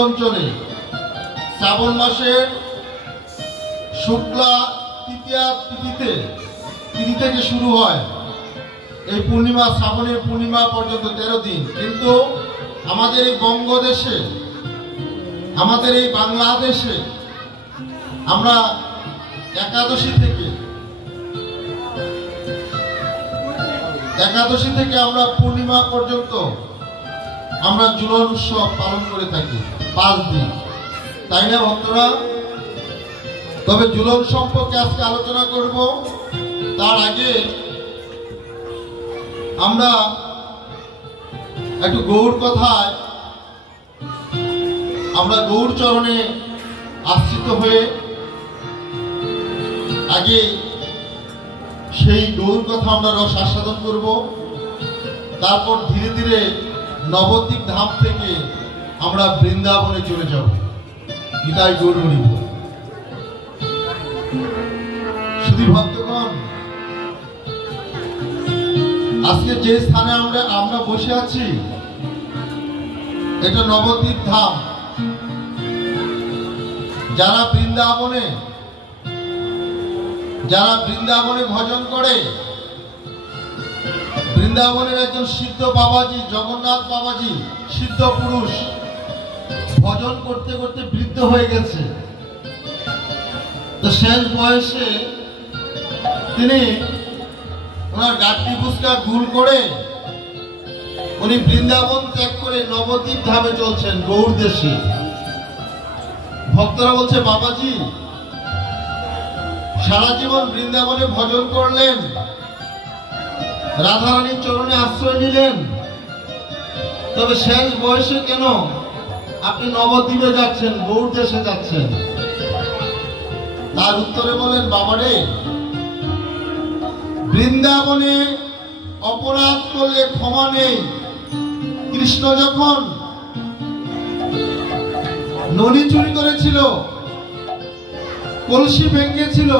অঞ্চলে শ্রাবণ মাসের শুক্লা তৃতীয়া তিথি থেকে শুরু হয় এই পূর্ণিমা, শ্রাবণের পূর্ণিমা পর্যন্ত 13 দিন। কিন্তু আমাদের এই বঙ্গদেশে, আমাদের এই বাংলাদেশে আমরা একাদশী থেকে আমরা পূর্ণিমা পর্যন্ত আমরা জুলন উৎসব পালন করে থাকি 5 দিন, তাই না ভক্তরা? তবে জুলন সম্পর্কে আজকে আলোচনা করব। তার আগে আমরা একটু গৌর কথায়, আমরা গৌর চরণে আশ্রিত হয়ে আগে সেই গৌর কথা আমরা রস আস্বাদন করব। তারপর ধীরে ধীরে নবদ্বীপ ধাম থেকে আমরা বৃন্দাবনে চলে যাব। গীতায় গৌর হরিব। শুধু ভক্তগণ, আজকে যে স্থানে আমরা বসে আছি এটা নবদ্বীপ ধাম। যারা বৃন্দাবনে ভজন করে, বৃন্দাবনের একজন সিদ্ধ বাবাজি, জগন্নাথ বাবাজি, সিদ্ধ পুরুষ, ভজন করতে করতে বৃদ্ধ হয়ে গেছে। তো শেষ বয়সে তিনি ওনার গাঁটটি ফুসকা গুল করে উনি বৃন্দাবন ত্যাগ করে নবদ্বীপ ধামে চলছেন, গৌর দেশে। ভক্তরা বলছে, বাবাজি সারা জীবন বৃন্দাবনে ভজন করলেন, রাধারানীর চরণে আশ্রয় নিলেন, তবে শেষ বয়সে কেন আপনি নবদ্বীপে যাচ্ছেন, গৌর দেশে যাচ্ছেন? তার উত্তরে বলেন, বাবারে, বৃন্দাবনে অপরাধ করলে ক্ষমা নেই। কৃষ্ণ যখন ননি চুরি করেছিল, কলসি ভেঙেছিল,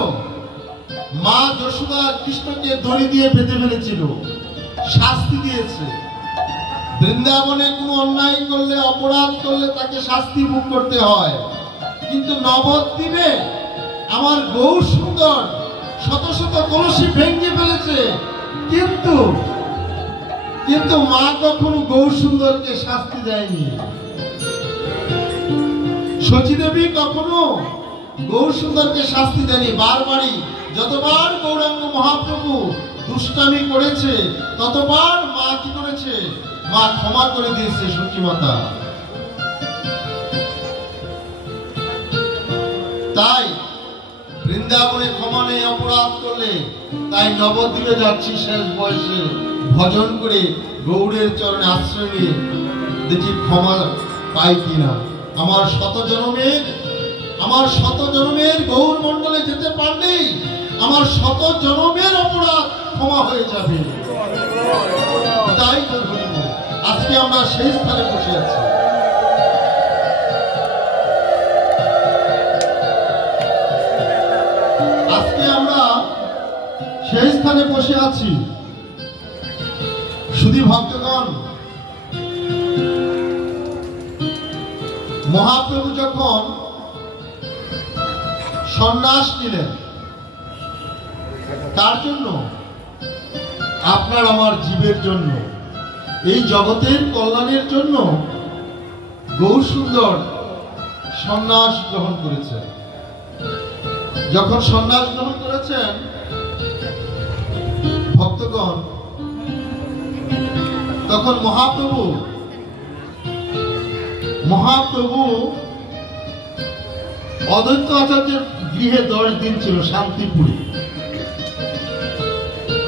মা যশোদা কৃষ্ণকে দড়ি দিয়ে বেঁধে ফেলেছিল, শাস্তি দিয়েছে। বৃন্দাবনে কোনো অন্যায় করলে, অপরাধ করলে তাকে শাস্তি ভোগ করতে হয়। কিন্তু নবদ্বীপে আমার গৌর সুন্দর শত শত কলসি ভেঙে ফেলেছে, কিন্তু মা কখনো গৌর সুন্দরকে শাস্তি দেয়নি। শচীদেবী কখনো গৌর সুন্দরকে শাস্তি দেয়নি। বারবারই যতবার গৌরাঙ্গ মহাপ্রভু দুষ্টামি করেছে, ততবার মা কি করেছে? মা ক্ষমা করে দিয়েছে, সচী মাতা। তাই বৃন্দাবনে ক্ষমা নেই অপরাধ করলে, তাই নবদ্বীপে যাচ্ছি শেষ বয়সে ভজন করে, গৌরের চরণে আশ্রয় নিয়ে দেখি ক্ষমা পাই কিনা। আমার শত জনমের গৌর মণ্ডলে যেতে পারলেই আমার শত জনমের অপরাধ ক্ষমা হয়ে যাবে। তাই বলব, আজকে আমরা সেই স্থানে বসে আছি। সেই স্থানে বসে আছি। শুধু ভক্তগণ, মহাপ্রভু যখন সন্ন্যাস নিলেন, তার জন্য, আপনার আমার জীবের জন্য, এই জগতের কল্যাণের জন্য গৌর সুন্দর সন্ন্যাস গ্রহণ করেছেন। যখন সন্ন্যাস গ্রহণ করেছেন, ভক্তগণ, তখন মহাপ্রভু অদ্বৈত আচার্যের গৃহে 10 দিন ছিল।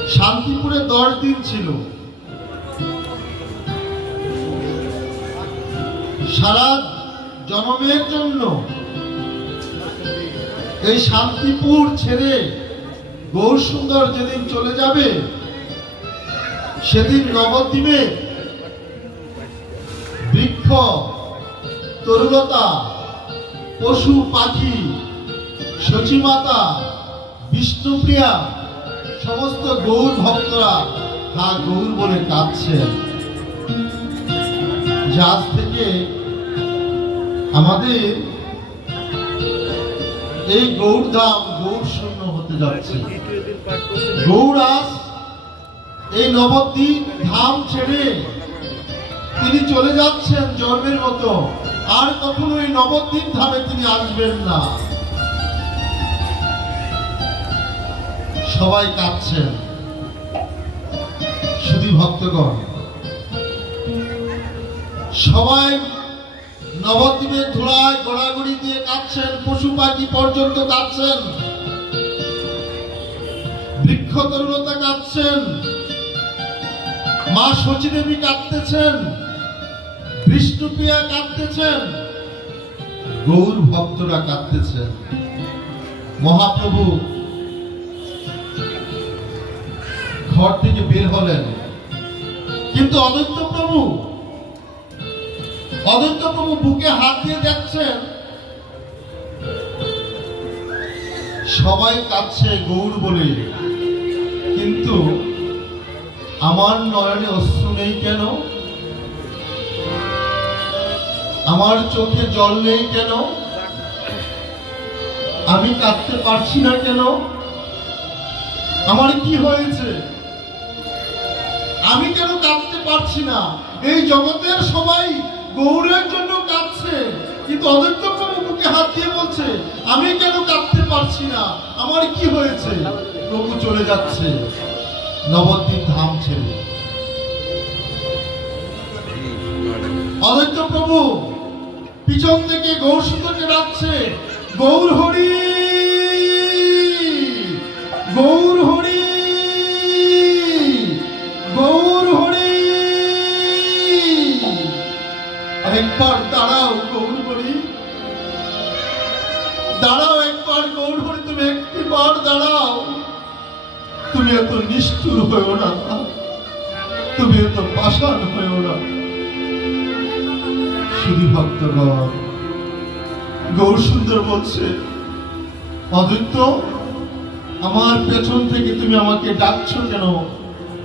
শান্তিপুরে 10 দিন ছিল। সারা জনমের জন্য এই শান্তিপুর ছেড়ে গৌর সুন্দর যেদিন চলে যাবে, সেদিন নবদ্বীপে বৃক্ষ, তরুলতা, পশু পাখি, সচীমাতা, বিষ্ণুপ্রিয়া, সমস্ত গৌর ভক্তরা হা গৌর বলে কাঁদছেন। জাহাজ থেকে আমাদের এই গৌরধাম গৌর শূন্য হতে যাচ্ছে। গৌরাজ এই নবদ্বীপ ধাম ছেড়ে তিনি চলে যাচ্ছেন জন্মের মতো, আর কখনো এই নবদ্বীপ ধামে তিনি আসবেন না। সবাই কাঁদছেন, শুধু ভক্তগণ সবাই নবদ্বীপের ধুলায় গড়াগড়ি দিয়ে কাঁদছেন, পশু পাখি পর্যন্ত কাঁদছেন, বৃক্ষ তরুণতা কাঁদছেন, মা শচীদেবী কাঁদতেছেন, বিষ্ণুপ্রিয়া কাঁদতেছেন, গৌর ভক্তরা কাঁদতেছেন। মহাপ্রভু ঘর থেকে বের হলেন, কিন্তু অদ্বৈত প্রভু বুকে হাত দিয়ে যাচ্ছেন। সবাই কাঁদছে গৌর বলে, কিন্তু আমার নয়নে অশ্রু নেই কেন? আমার চোখে জল নেই কেন? আমি কাঁদতে পারছি না কেন? আমার কি হয়েছে? আমি কেন কাঁদতে পারছি না? এই জগতের সবাই গৌরের জন্য কাঁদছে, কিন্তু অদ্বৈত প্রভু বুকে হাত দিয়ে বলছে আমি কেন কাঁদতে পারছি না? আমার কি হয়েছে? প্রভু চলে যাচ্ছে নবদ্বীপ ধাম ছেড়ে। অদ্বৈত প্রভু পিছন থেকে গৌর সুন্দরকে ডাকছে, গৌর হরি, গৌর হরি, গৌর হরি। একবার দাঁড়াও গৌর হরি, দাঁড়াও একবার গৌর হরি, তুমি একবার দাঁড়াও। তুমি এত নিষ্ঠুর হয়েও না, তুমি এত পাষাণ হয়েও না। শুধু ভক্তগণ গৌর সুন্দর বলছে, অদ্বৈত আমার পেছন থেকে তুমি আমাকে ডাকছো কেন?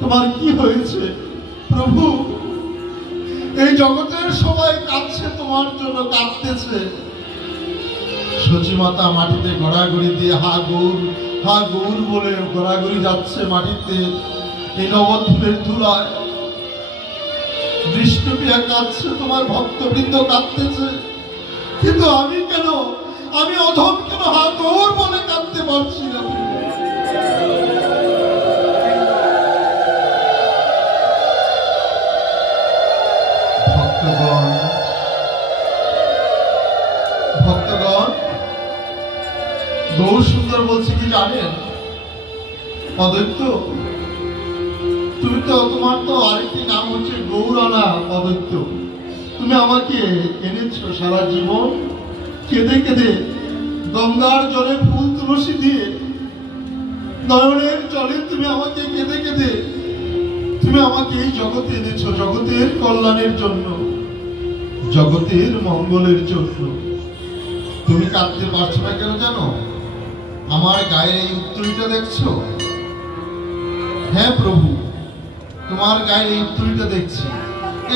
তোমার কি হয়েছে? প্রভু এই জগতের সবাই কাঁদছে, তোমার জন্য কাঁদতেছে। সচিমাতা মাটিতে গড়াগড়ি দিয়ে হা গৌর বলে গড়াগড়ি যাচ্ছে মাটিতে এই নবদ্বীপের ধুলায়। বিষ্ণুপ্রিয়া কাঁদছে, তোমার ভক্তবৃন্দ কাঁদতেছে, কিন্তু আমি কেন, আমি অধম কেন হা গৌর বলে কাঁদতে পারছি না? ভক্তগণ গৌর সুন্দর বলছে কি জানেন? অদ্বৈত তুমি তো, তোমার তো আরেকটি নাম হচ্ছে গৌরানা। অদ্বৈত তুমি আমাকে এনেছো সারা জীবন কেঁদে কেঁদে, গঙ্গার জলে ফুল তুলসী দিয়ে, নয়নের জলে তুমি আমাকে কেঁদে কেঁদে তুমি আমাকে এই জগতে এনেছো জগতের কল্যাণের জন্য, জগতের মঙ্গলের জন্য। তুমি কাঁদতে পারছো না কেন জানো? আমার গায়ে এই উত্তরীটা দেখছো? হ্যাঁ প্রভু, তোমার গায়ে এই উত্তরীটা দেখছি।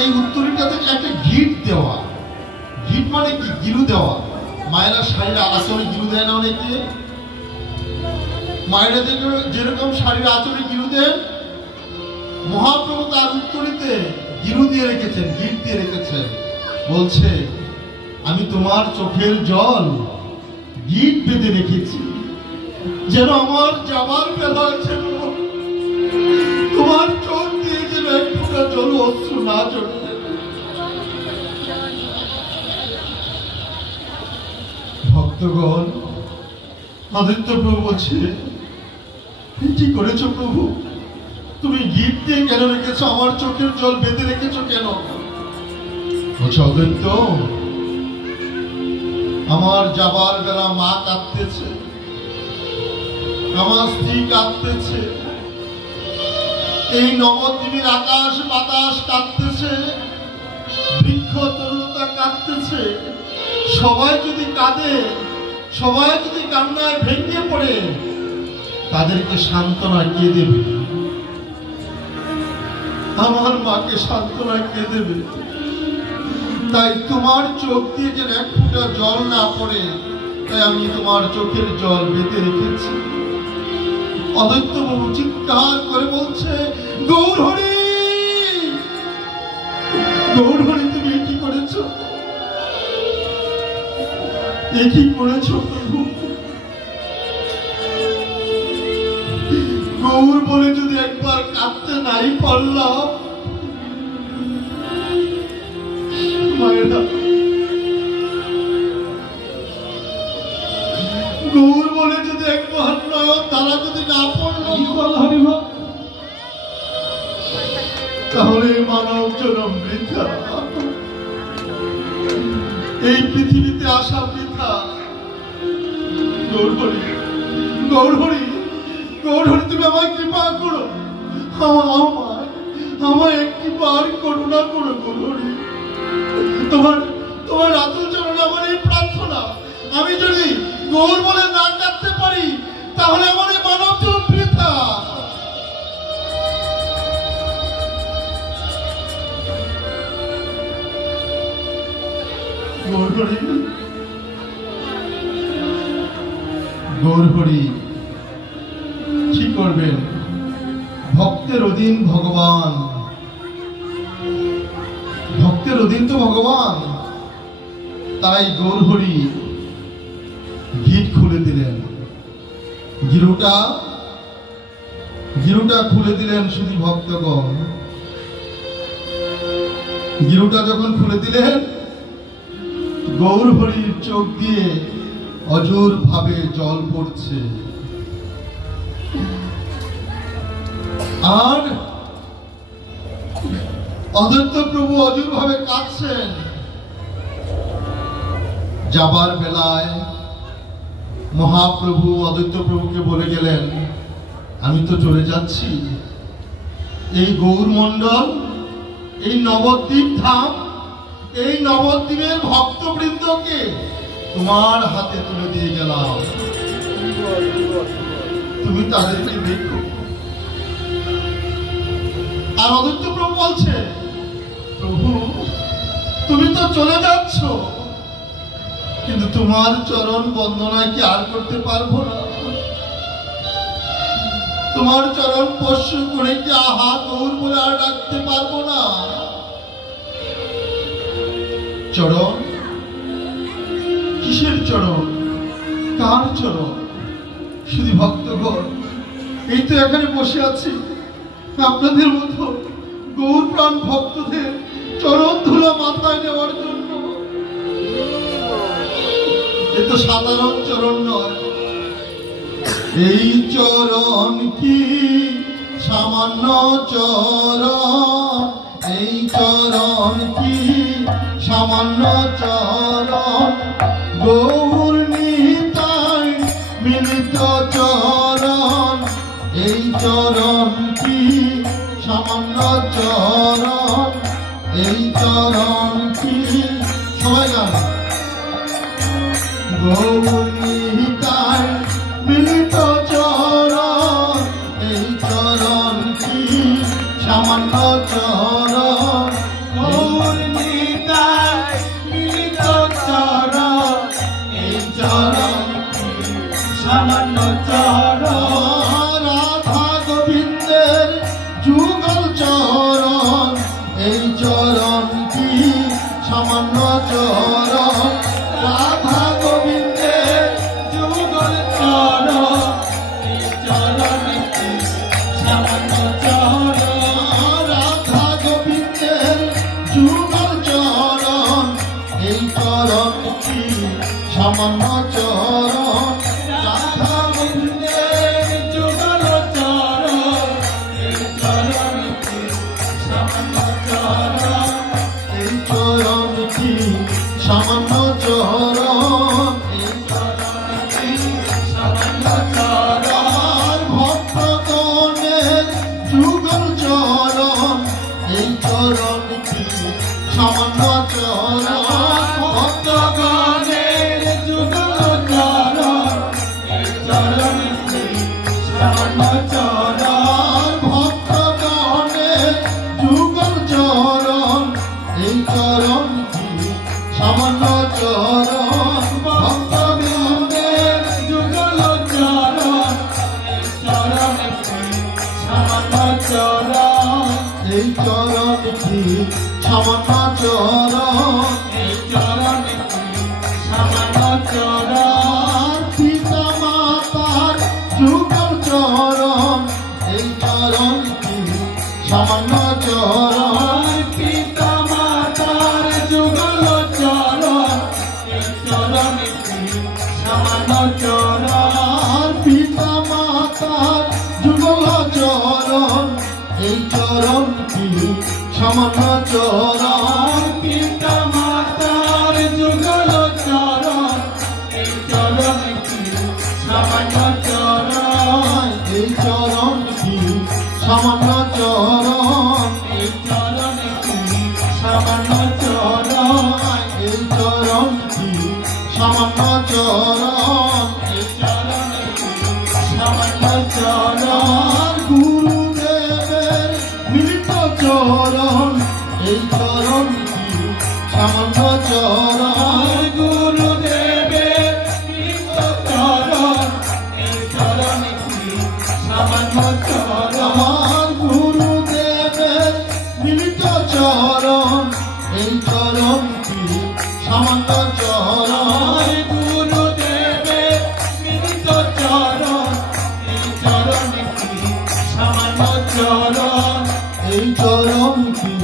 এই উত্তরীটাতে একটা গিট দেওয়া। গিট মানে কি? গিরু দেওয়া। মায়েরা শাড়ির আঁচলে গিরু দেয় না অনেকে? মায়েরা যেরকম শাড়ির আঁচলে গিরু দেন, মহাপ্রভু তার উত্তরীতে গিরু দিয়ে রেখেছেন, গিট দিয়ে রেখেছেন। বলছে আমি তোমার চোখের জল গিট বেঁধে রেখেছি, যেন আমার যাবার বেলা যেন তোমার চোখ দিয়ে যেন এক ফোঁটা জল অশ্রু না চলে। ভক্তগণ আদিত্য প্রভু বলছে কি করেছো প্রভু? তুমি গিট দিয়ে কেন রেখেছো? আমার চোখের জল বেঁধে রেখেছো কেন? বলছে অদ্বৈত আমার যাবার বেলা মা কাঁদতেছে, আমার স্ত্রী কাঁদতেছে, এই নবদ্বীপের আকাশ বাতাস কাঁদতেছে, বৃক্ষ তরুণতা কাঁদতেছে। সবাই যদি কাঁদে, সবাই যদি কান্নায় ভেঙে পড়ে, তাদেরকে সান্ত্বনা কে দেবে? আমার মাকে সান্ত্বনা কে দেবে? তাই তোমার চোখ দিয়ে যেন এক ফোঁটা জল না পড়ে, তাই আমি তোমার চোখের জল বেঁধে রেখেছি। অদ্বৈতবাবু চিৎকার করে বলছে, গৌরহরি, গৌরহরি, তুমি কি করেছো? কি করেছো প্রভু? গৌর বলে যদি একবার কাঁদতে নাই পারলাম, মায়েরা, গৌর বলে যদি একবার তারা যদি না পড়লো, তাহলে মানব জন্ম বৃথা, এই পৃথিবীতে আসা বৃথা। গৌরহরি, গৌরহরি, গৌরহরি, তুমি আমায় কৃপা করো, আমায় একটিবার করুণা করো গৌরহরি। তোমার তোমার আতুল চরণে আমার এই প্রার্থনা, আমি যদি গৌর বলে না কাঁদতে পারি, তাহলে আমার এই মানব জন্ম বৃথা। গৌরহরি, গৌরহরি কি করবেন? ভক্তের অধীন ভগবান, ভক্তের অধীন তো ভগবান। তাই গৌরহরি গিট খুলে দিলেন, গিরুটা খুলে দিলেন। শুধু ভক্তগণ, গিরুটা যখন খুলে দিলেন, গৌরহরির চোখ দিয়ে অজর ভাবে জল পড়ছে, আর অদ্বৈত প্রভু অজর ভাবে কাঁদছেন। যাবার বেলায় মহাপ্রভু অদ্বৈত প্রভুকে বলে গেলেন, আমি তো চলে যাচ্ছি, এই গৌরমণ্ডল, এই নবদ্বীপ ধাম, এই নবদ্বীপের ভক্তবৃন্দকে তোমার হাতে তুলে দিয়ে গেলাম, তুমি তাদেরকে দেখো। আর অদ্বৈত প্রভু বলছে, প্রভু তুমি তো চলে যাচ্ছ, কিন্তু তোমার চরণ বন্দনা কি আর করতে পারবো না? তোমার চরণ স্পর্শ করে কি আহা গৌর বলে আর ডাকতে পারবো না? চরণ, কিসের চরণ? কার চরণ? শুধু ভক্তগণ, এই তো এখানে বসে আছি, আপনাদের মতো গৌর প্রাণ ভক্তদের চরণ ধুলো মাথায় নেওয়ার জন্য। এ তো সাধারণ চরণ নয়, এই চরণ কি সামান্য চরণ, এই চরণ কি সামান্য চরণ, গৌর নিতাই মিলিত চরণ, এই চরণ কি সামান্য চরণ, এই চরণ কি, সবাই গান, গৌর নিতাই মিলিত চরণ, এই চরণ কি সামান্য চরণ, গৌর নিতাই মিলিত চরণ, এই চরণ কি সামান্য চরণ, রাধা গোবিন্দের যুগল চরণ, এই চরণ কি সামান্য চরণ, রাধা গোবিন্দের যুগল চরণ, এই চরণ কি সামান্য চরণ, রাধা গোবিন্দের যুগল চরণ, এই চরণ কি সামান্য চরণ, রাধা গোবিন্দের যুগল চরণ, এই চরণ কি সামান্য চরণ, এই চরণ কি সামান্য চরণ, এই চরণ কি সামান্য চরণ, ভক্তগণের যুগল চরণ, এই চরণ কি সামান্য চরণ, ভক্তগণের যুগল চরণ, এই চরণ কি সামান্য চরণ, ভক্তগণের যুগল চরণ, এই চরণ কি সামান্য চরণ, পিতা মাতার যুগল চরণ, এই চরণ কি সামান্য চরণ, এই চরণ কি সামান্য চরণ, এই চরণ কি সামান্য চরণ, এই চরণ কি সামান্য চরণ, এই চরণ কি সামান্য চরণ, গুরুদেবের মিলিত চরণ, এই চরণ কি সামান্য চরণ, গুরুদেবের মিলিত চরণ, এই চরণ কি সামান্য চরণ, আমার গুরুদেবের মিলিত চরণ, এই চরণ কি সামান্য চরণ, গুরুদেবের মিলিত চরণ, এই চরণ কি সামান্য চরণ, এই চরণ কি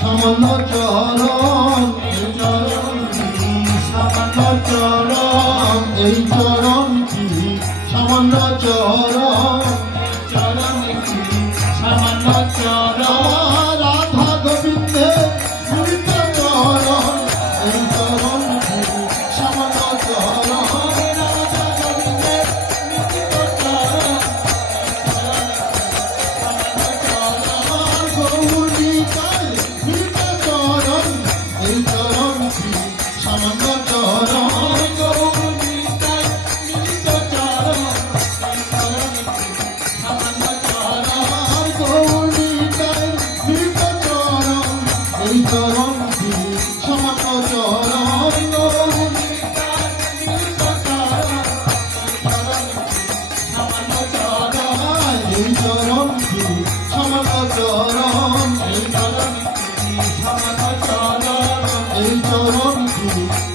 সামান্য চরণ, এই চরণ কি সামান্য চরণ, এই চরণ কি সামান্য চরণ, চরণ কি সামান্য চরণ, আমার রাধা গোবিন্দের মিলিত চরণ, এই চরণ কি সামান্য চরণ, রাধা গোবিন্দের মিলিত চরণ, আমার গৌরীকার মিলিত চরণ, এই চরণ কি সামান্য চরণ, গৌরীতায় মিলিত চরণ, এই চরণ কি সামান্য চরণ, আমার গৌরীকার মিলিত চরণ, এই চরণ কি সামান্য চরণ, গৌরীতায় মিলিত চরণ, এই চরণ কি সামান্য চরণ, এই চরণ কি সামান্য চরণ, এই চরণ কি এই চরণ কি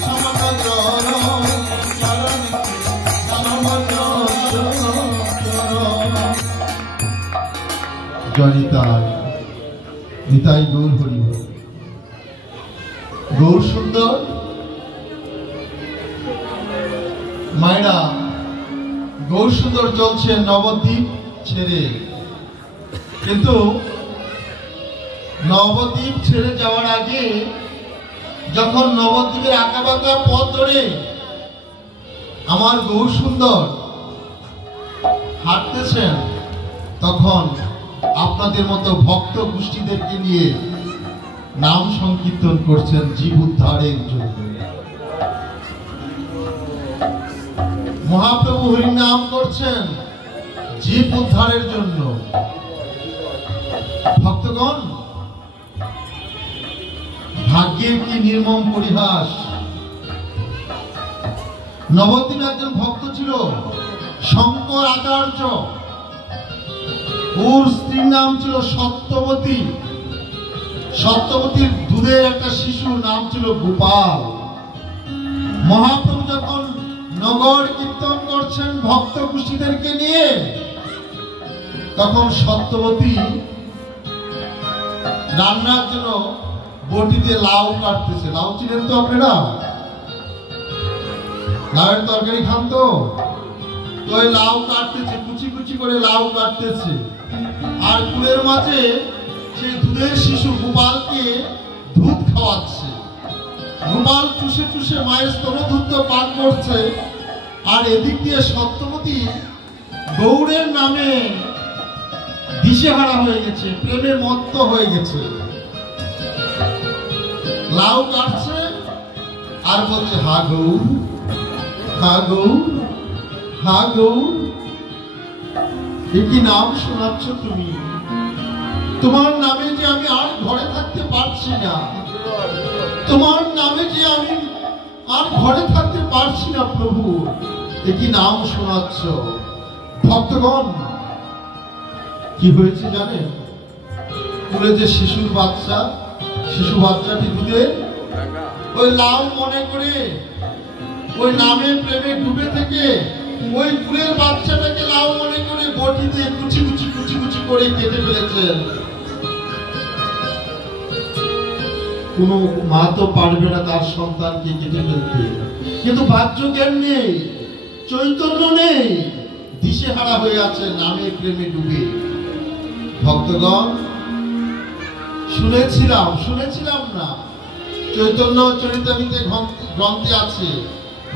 সামান্য চরণ, সামান্য চরণ, চরণ কি সামান্য চরণ। জয় নিতাই, নিতাই গৌর হরি হরি। গৌর সুন্দর মায়েরা, গৌর সুন্দর চলছে নবদ্বীপ ছেড়ে, কিন্তু নবদ্বীপ ছেড়ে যাওয়ার আগে যখন নবদ্বীপের আঁকাবাঁকা পথ ধরে আমার গৌর সুন্দর হাঁটতেছেন, তখন আপনাদের মতো ভক্ত গোষ্ঠীদেরকে নিয়ে নাম সংকীর্তন করছেন জীব উদ্ধারের জন্য। মহাপ্রভু হরি নাম করছেন জীব উদ্ধারের জন্য। ভক্তগণ, ভাগ্যের কি নির্মম পরিহাস। নবদ্বীপে একজন ভক্ত ছিল শঙ্কর আচার্য, ওর স্ত্রীর নাম ছিল সত্যবতী। সত্যবতীর দুধের একটা শিশুর নাম ছিল গোপাল। মহাপ্রভু যখন নগর কীর্তন করছেন ভক্ত গোষ্ঠীদেরকে নিয়ে, তখন সত্যবতী রান্নার জন্য বটিতে লাউ কাটতেছে। লাউ চিনেন তো আপনারা? লাউয়ের তরকারি খান তো? ওই লাউ কাটতেছে, কুচি কুচি করে লাউ কাটতেছে, আর কুলের মাঝে সেই দুধের শিশু গোপালকে দুধ খাওয়াচ্ছে। গোপাল চুষে চুষে মায়ের স্তনদুধ পান করছে, আর এদিক দিয়ে সত্যবতী গৌড়ের নামে দিশেহারা হয়ে গেছে, প্রেমে মত্ত হয়ে গেছে। লাউ কাটছে আর বলছে, হা গৌর, হা গৌর, হা গৌর, এ কি নাম শোনাচ্ছ তুমি? তোমার নামে যে আমি আর ঘরে থাকতে পারছি না, তোমার নামে যে আমি আর ঘরে থাকতে পারছি না প্রভু, এ কি নাম শোনাচ্ছ? ভক্তগণ, কি হয়েছে জানেন? কুলে যে শিশুর বাচ্চা, শিশু বাচ্চাটি দুধে ওই লাউ মনে করে ওই নামে প্রেমে ডুবে থেকে ওই কুলের বাচ্চাটাকে লাউ মনে করে বটি দিয়ে কুচি কুচি কুচি কুচি করে কেটে ফেলেছেন। কোন মা তো পারবে না তার সন্তানকে কেটে ফেলতে, কিন্তু বাহ্য জ্ঞান নেই, চৈতন্য নেই, দিশেহারা হয়ে আছে নামে প্রেমে ডুবে। ভক্তগণ, শুনেছিলাম না, চৈতন্য চরিতামৃতে গ্রন্থে আছে,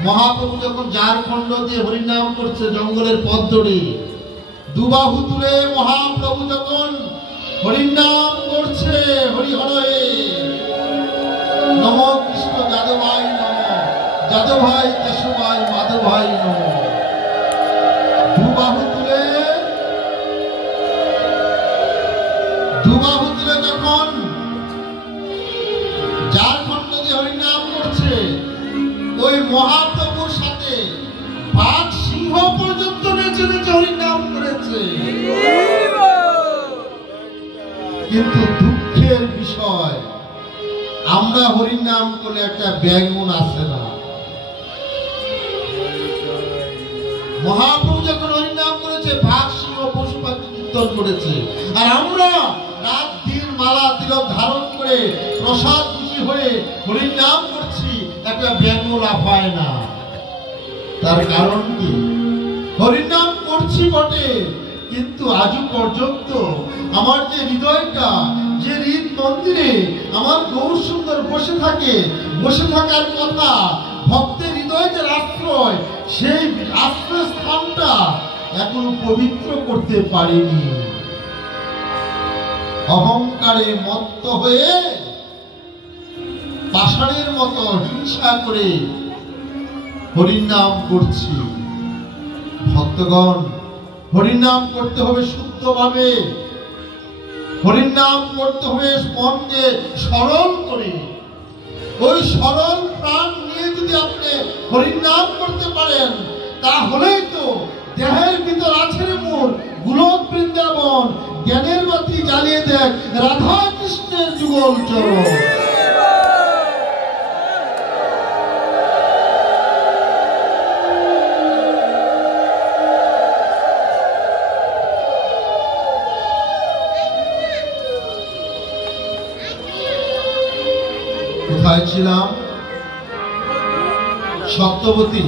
মহাপ্রভু যখন ঝাড়খণ্ড দিয়ে হরিনাম করছে জঙ্গলের পথ ধরে, দুবাহু তুলে মহাপ্রভু যখন হরিনাম করছে, হরিহরে নম কৃষ্ণ যাদবাই নম, যাদবাই কেশবাই মাধবাই নম, দুবাহু তুলে যখন ঝাড়খণ্ড দিয়ে হরিনাম করছে, ওই মহাপ্রভুর সাথে বাঘ সিংহ পর্যন্ত নেচে নেচে হরিনাম করেছে। কিন্তু দুঃখের বিষয়, আমরা হরিনাম করলে একটা ব্যাঙ্গন আসে না। মহাপ্রভু যখন হরিনাম করেছে, বাঘ সিংহ পশু পাখি কীর্তন করেছে, আর আমরা রাত দিন মালা তিলক ধারণ করে প্রসাদ খুশি হয়ে হরিনাম করছি, একটা ব্যাঙ্গন লাফায় না। তার কারণ কি? হরিনাম করছি বটে, কিন্তু আজও পর্যন্ত আমার যে হৃদয়টা, যে হৃদ মন্দিরে আমার গৌর সুন্দর বসে থাকার কথা, ভক্তের হৃদয় যে আশ্রয়, সেই আশ্রয় স্থানটা এখনো পবিত্র করতে পারিনি। অহংকারে মত্ত হয়ে পাষাণের মতো হিংসা করে হরিনাম করছি। ভক্তগণ, হরিনাম করতে হবে শুদ্ধভাবে, হরিনাম করতে হবে মনকে সরল করে। ওই সরল প্রাণ নিয়ে যদি আপনি হরিনাম করতে পারেন, তাহলেই তো দেহের ভিতর আছে মোর গোলক বৃন্দাবন, জ্ঞানের বাতি জ্বালিয়ে দেখ রাধা কৃষ্ণের যুগল চরণ। কোথায় ছিলাম? সত্যবতী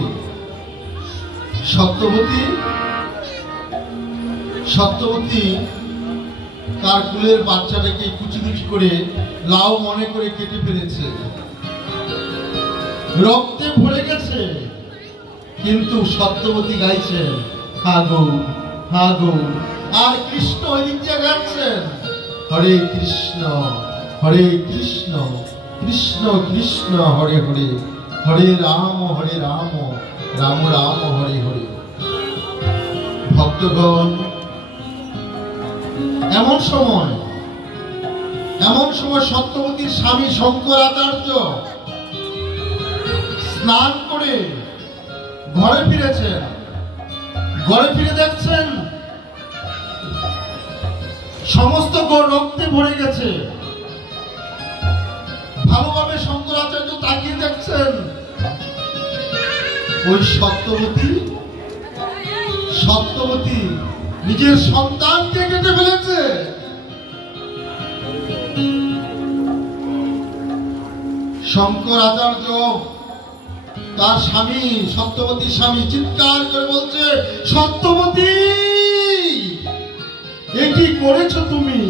তার কুলের বাচ্চাটাকে কুচি কুচি করে লাউ মনে করে কেটে ফেলেছে, রক্তে ভরে গেছে, কিন্তু সত্যবতী গাইছেন হা গৌর হা গৌর, আর কৃষ্ণ ওই দিক দিয়ে গাচ্ছেন হরে কৃষ্ণ কৃষ্ণ কৃষ্ণ হরে হরে, হরে রাম রাম রাম হরে হরে। ভক্তগণ, এমন সময় সত্যবতীর স্বামী শঙ্করাচার্য স্নান করে ঘরে ফিরেছেন। ঘরে ফিরে দেখছেন সমস্ত রক্তে ভরে গেছে। ভালোভাবে শঙ্করাচার্য তাকিয়ে দেখছেন, ওই সত্যবতী নিজের সন্তানকে কেটে ফেলেছে। শঙ্করাচার্য তার স্বামী, সত্যবতীর স্বামী চিৎকার করে বলছে, সত্যবতী এ কি করেছো তুমি?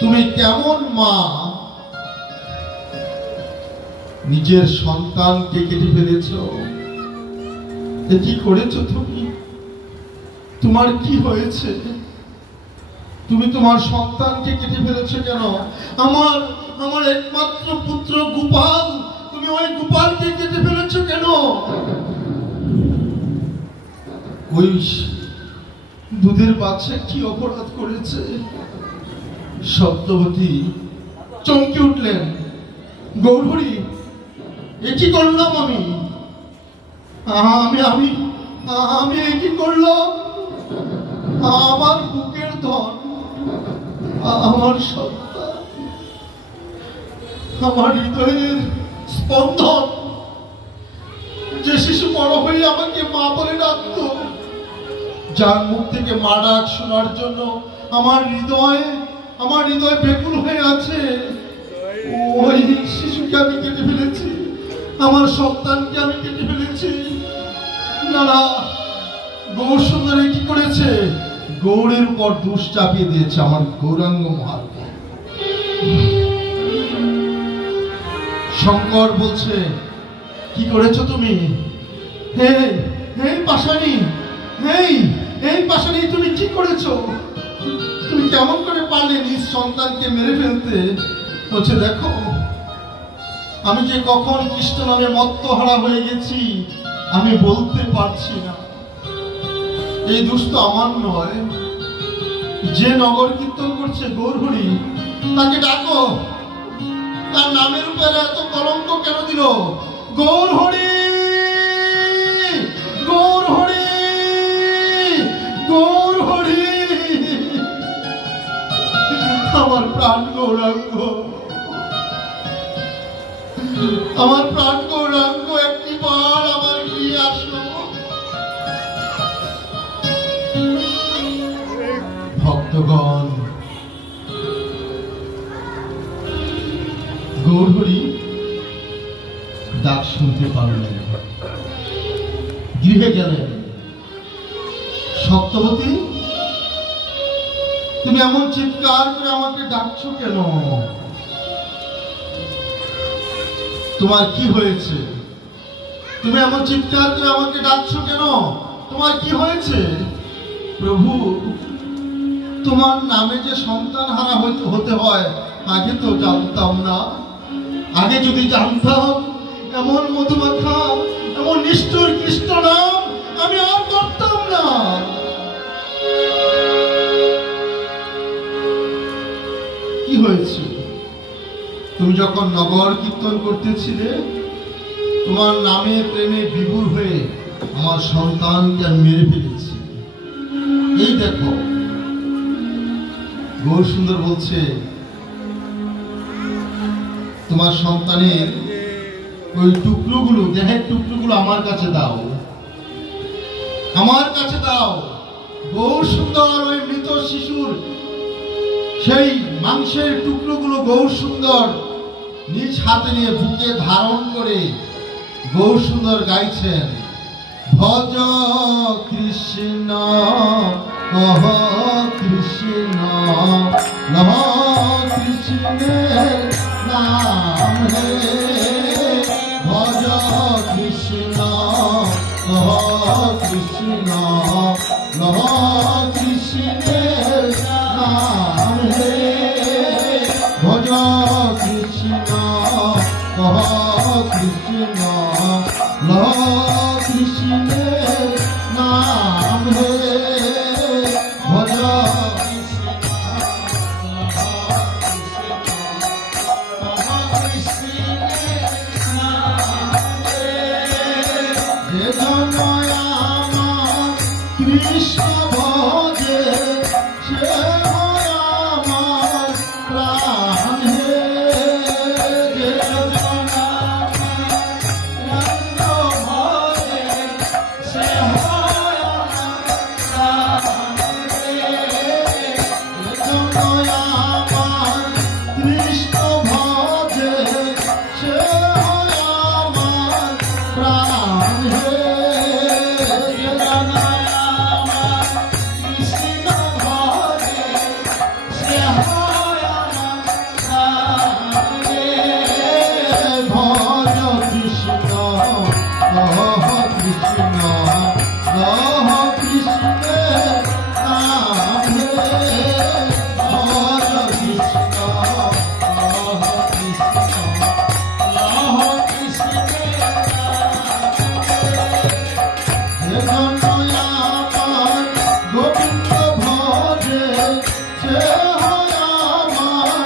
তুমি কেমন মা? নিজের সন্তানকে কেটে ফেলেছো, এ কি করেছো তুমি? তোমার কি হয়েছে? তুমি তোমার সন্তানকে কেটে ফেলেছো কেন? আমার একমাত্র পুত্র গোপাল, তুমি ওই গোপালকে কেটে ফেলেছো কেন? ওই দুধের বাচ্চা কি অপরাধ করেছে? সত্যবতী চমকে উঠলেন, গৌরহরি এ কি করলাম আমি? এ কি করলাম? আমার বুকের ধন, আমার সন্তান, আমার হৃদয়ের স্পন্দন, যে শিশু বড় হয়ে আমাকে মা বলে ডাকত, যার মুখ থেকে মা ডাক শোনার জন্য আমার হৃদয় ব্যাকুল হয়ে আছে, ওই শিশুকে আমি কেটে ফেলেছি, আমার সন্তানকে আমি কেটে ফেলেছি। না, গৌর সুন্দরী কি করেছে? গৌরের উপর দোষ চাপিয়ে দিয়েছে আমার গৌরাঙ্গ মহারাজ। শঙ্কর বলছে, কি করেছো তুমি? পাশানি, পাশানি, তুমি কি করেছো? তুমি কেমন করে পারলে নিজ সন্তানকে মেরে ফেলতে? বলছে, দেখো, আমি যে কখন কৃষ্ণ নামে মত্তহারা হয়ে গেছি আমি বলতে পারছি না। এই দোষ তো আমার নয়। যে নগর কীর্তন করছে গৌরহরি, তাকে ডাকো। তার নামের উপরে এত কলঙ্ক কেন দিল? গৌরহরি, গৌরহরি, গৌরহরি। আমার প্রাণ গৌরাঙ্গ, আমার প্রাণ গৌরাঙ্গ একটি বার আমার গৃহে আসলো। ভক্তগণ, গৌরহরি ডাক শুনতে পারলেন, গৃহে গেলেন। সত্যবতী, তুমি এমন চিৎকার করে আমাকে ডাকছো কেন? তোমার কি হয়েছে? তুমি এমন চিৎকার করে আমাকে ডাকছো কেন? তোমার কি হয়েছে? প্রভু, তোমার নামে যে সন্তান হারা হতে হয় আগে তো জানতাম না। আগে যদি জানতাম এমন মধুমাখা, এমন নিষ্ঠুর কৃষ্ণ নাম আমি আর করতাম না। কি হয়েছে? তুমি যখন নগর কীর্তন করতেছিলে, তোমার নামে প্রেমে বিভোর হয়ে আমার সন্তানকে আমি মেরে ফেলেছি। এই দেখো। গৌর সুন্দর বলছে, তোমার সন্তানের ওই টুকরোগুলো, দেহের টুকরোগুলো আমার কাছে দাও, আমার কাছে দাও। গৌর সুন্দর ওই মৃত শিশুর সেই মাংসের টুকরোগুলো গৌর সুন্দর নিজ হাতে নিয়ে বুকে ধারণ করে গৌর সুন্দর গাইছেন, ভজ কৃষ্ণ কহ কৃষ্ণ নহ কৃষ্ণের নাম হে, ভজ কৃষ্ণ কহ কৃষ্ণ নহ কৃষ্ণের নাম হে, ভজ কৃষ্ণ কহ কৃষ্ণ নহ কৃষ্ণের নাম হে, ভজ কৃষ্ণ ভজে সে আমার প্রাণ হে, কৃষ্ণ ভজে সে আমার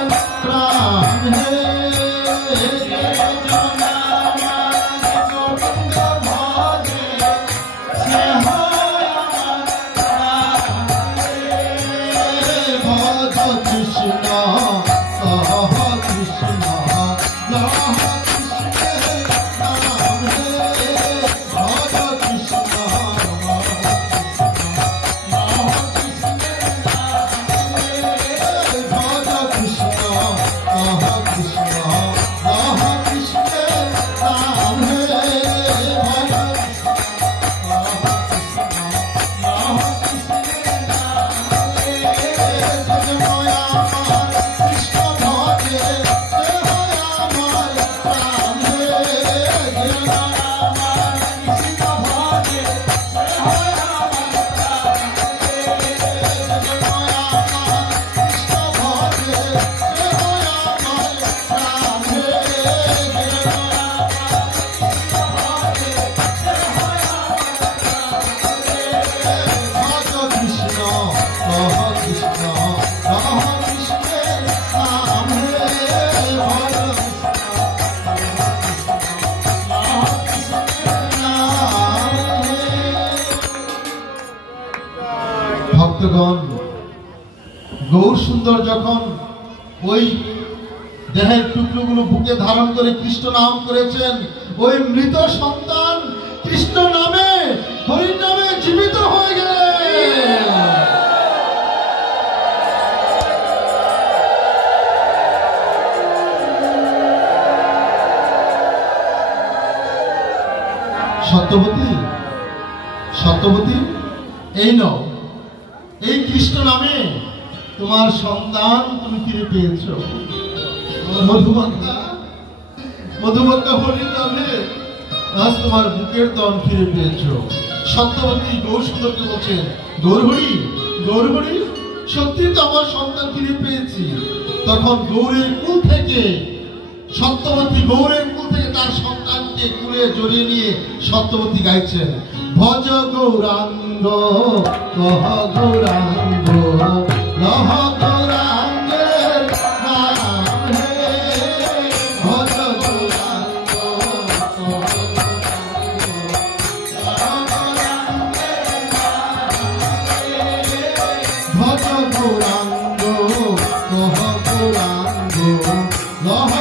প্রাণ হে, ভক্তগণ, গৌর সুন্দর যখন ওই দেহের টুকরোগুলো বুকে ধারণ করে কৃষ্ণ নাম করেছেন, ওই মৃত সন্তান কৃষ্ণ নামে হরির নামে জীবিত হয়ে গেলেন। সত্যবতী, সত্যবতী, এই নাও, এই কৃষ্ণ নামে তোমার সন্তান তুমি ফিরে পেয়েছ। মধুমন্তা, মধুমন্তা হরির নামে আজ তোমার বুকের দন ফিরে পেয়েছ। সত্যবতী গৌর সুন্দরকে বলছেন, গৌরহরি, গৌরহরি, সত্যি তো আমার সন্তান ফিরে পেয়েছি। তখন গৌরের কুল থেকে, সত্যবতী গৌরের কুল থেকে তার সন্তানকে কুলে জড়িয়ে নিয়ে সত্যবতী গাইছেন, ভজ গৌরাঙ্গ কহ গৌরাঙ্গ লহ গৌরাঙ্গের নাম হে, ভজ গৌরাঙ্গ ভজ গৌরাঙ্গ কহ গৌরাঙ্গ লহ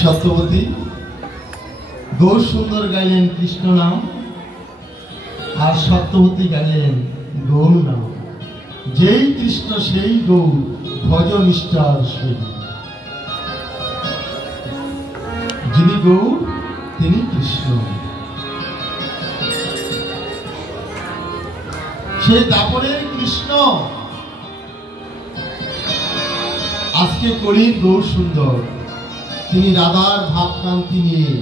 সত্যবতী গৌর সুন্দর গাইলেন কৃষ্ণ নাম, আর সত্যবতী গাইলেন গৌর নাম। যেই কৃষ্ণ সেই গৌর, ভজ নিষ্ঠার সেই। যিনি গৌর তিনি কৃষ্ণ। সেই দাপরের কৃষ্ণ আজকে করির গৌর সুন্দর, তিনি রাধার ভাবকান্তি নিয়ে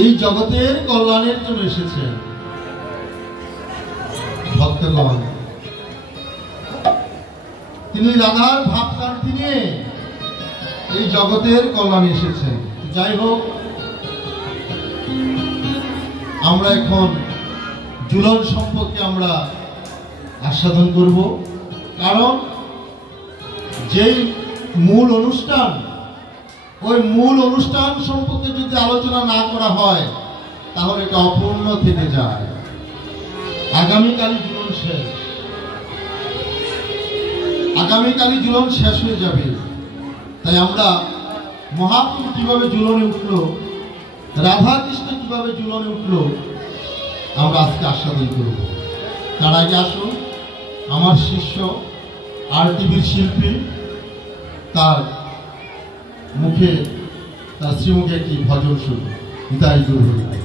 এই জগতের কল্যাণের জন্য এসেছেন। ভক্তগণ, তিনি রাধার ভাবকান্তি নিয়ে এই জগতের কল্যাণে এসেছেন। যাই হোক, আমরা এখন ঝুলন সম্পর্কে আমরা আস্বাদন করব, কারণ যেই মূল অনুষ্ঠান, ওই মূল অনুষ্ঠান সম্পর্কে যদি আলোচনা না করা হয় তাহলে এটা অপূর্ণ থেকে যায়। আগামীকালই ঝুলন শেষ, আগামীকালই ঝুলন শেষ হয়ে যাবে। তাই আমরা মহাপ্রভু কিভাবে ঝুলনে উঠলো, রাধা কৃষ্ণ কিভাবে ঝুলনে উঠলো, আমরা আজকে আস্বাদন করব। তার আগে আসুন আমার শিষ্য RTV শিল্পী তার মুখে, তার শ্রীমুখে একটি ভজন শুনি। নিতাই গৌর হরি।